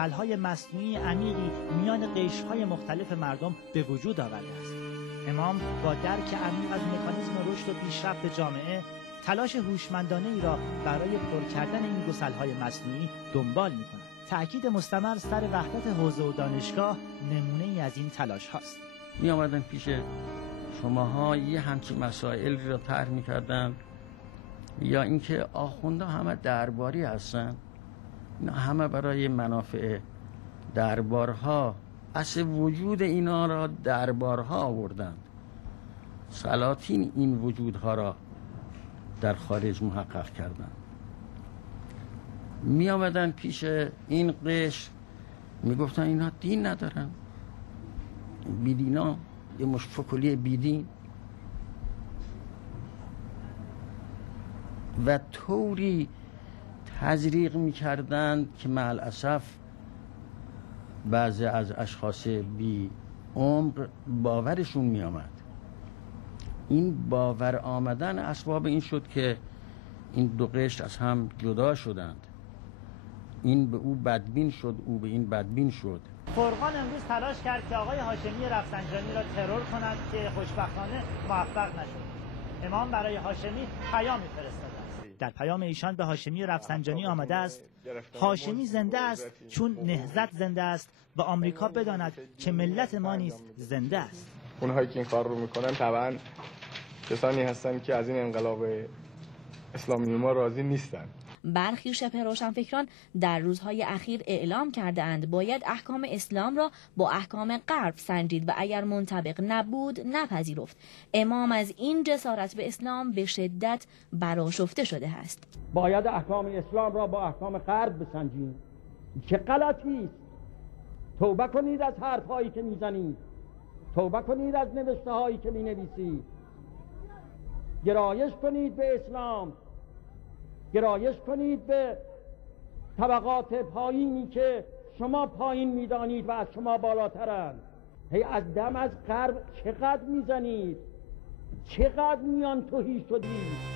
گوسلهای مصنوعی عمیقی میان قشرهای مختلف مردم به وجود آورده است. امام با درک عمیق از مکانیزم رشد و پیشرفت جامعه، تلاش هوشمندانه ای را برای پر کردن این گوسلهای مصنوعی دنبال می‌کند. تأکید مستمر سر وحدت حوزه و دانشگاه نمونه‌ای از این تلاش هاست. می آمدن پیش شماها یه همچین مسائل را طرح می‌کردن، یا اینکه آخوندا همه درباری هستن، همه برای منافع دربارها، اصل وجود اینا را دربارها آوردند. سلاطین این وجودها را در خارج محقق کردند. می آمدن پیش این قشر می گفتن اینا دین ندارن، بیدینا، یه مش فکلی بیدین، و طوری تزریق می‌کردند که مع الاسف بعضی از اشخاص بی عمق باورشون می‌آمد. این باور آمدن اسباب این شد که این دو قشر از هم جدا شدند. این به او بدبین شد، او به این بدبین شد. فرقان امروز تلاش کرد که آقای هاشمی رفسنجانی را ترور کند که خوشبختانه موفق نشد. امام برای هاشمی پیامی فرستاد. در پیام ایشان به هاشمی رفسنجانی آمده است: هاشمی زنده است چون نهضت زنده است و آمریکا بداند که ملت ما نیز زنده است. اونهایی که این کار رو میکنن طبعا کسانی هستند که از این انقلاب اسلامی ما راضی نیستند. برخی شبه روشنفکران در روزهای اخیر اعلام کرده‌اند باید احکام اسلام را با احکام غرب سنجید و اگر منطبق نبود نپذیرفت. امام از این جسارت به اسلام به شدت برآشفته شده است. باید احکام اسلام را با احکام غرب بسنجیم. چه غلطی است. توبه کنید از حرف‌هایی که میزنید، توبه کنید از نوشته‌هایی که مینویسید، گرایش کنید به اسلام، گرایش کنید به طبقات پایینی که شما پایین میدانید و از شما بالاترند. هی از دم از غرب چقدر میزنید، چقدر میان تهی شدید.